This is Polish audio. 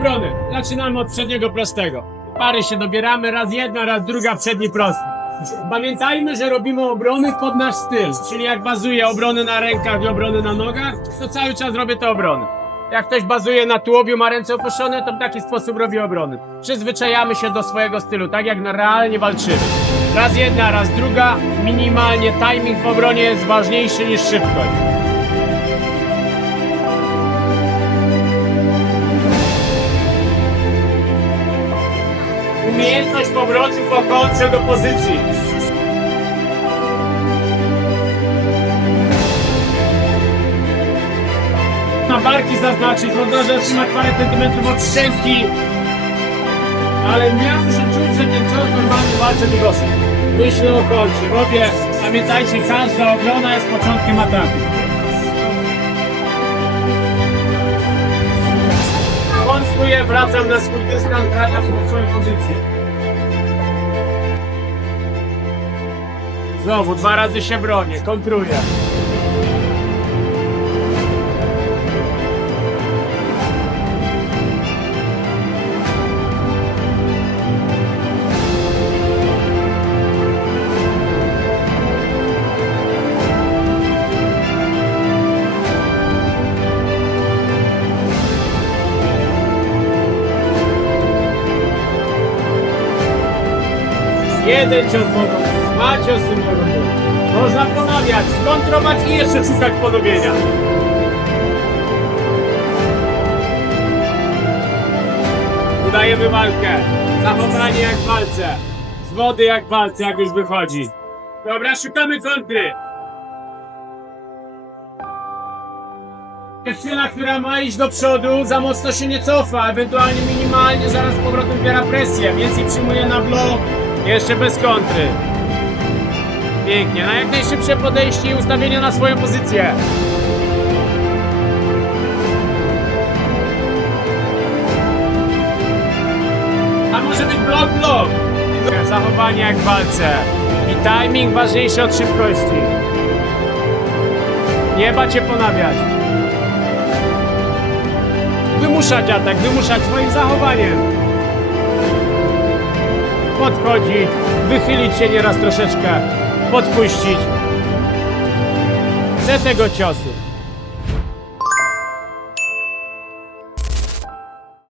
obrony. Zaczynamy od przedniego prostego. Pary się dobieramy, raz jedna, raz druga, przedni prosty. Pamiętajmy, że robimy obrony pod nasz styl, czyli jak bazuję obrony na rękach i obrony na nogach, to cały czas robię te obrony. Jak ktoś bazuje na tułowiu, ma ręce opuszczone, to w taki sposób robi obrony. Przyzwyczajamy się do swojego stylu, tak jak na realnie walczymy. Raz jedna, raz druga, minimalnie timing w obronie jest ważniejszy niż szybkość. Umiejętność powrotu po kontrze do pozycji. Na barki zaznaczyć, można trzymać parę centymetrów od szczęki. Ale ja muszę czuć, że ten cios normalny w walce wygosł. Myślę o końcu. Robię, pamiętajcie, każda obrona jest początkiem ataku. Wracam na swój dystans, wracam w swoją pozycję. Znowu, dwa razy się bronię, kontruję. Jeden cios mogą, dwa ciosy mogą być. Można ponawiać, kontrować i jeszcze szukać podobienia. Udajemy walkę. Zachowanie jak w walce. Z wody jak w walce, jak już wychodzi. Dobra, szukamy kontry. Dziewczyna, która ma iść do przodu, za mocno się nie cofa, ewentualnie minimalnie zaraz z powrotem biera presję, więc przyjmuje na blok, jeszcze bez kontry. Pięknie, na jak najszybsze podejście i ustawienie na swoją pozycję. A może być blok, blok. Zachowanie jak w walce. I timing ważniejszy od szybkości. Nie bać się ponawiać. Wymuszać atak, wymuszać swoim zachowaniem. Podchodzić, wychylić się nieraz troszeczkę, podpuścić. Chcę tego ciosu.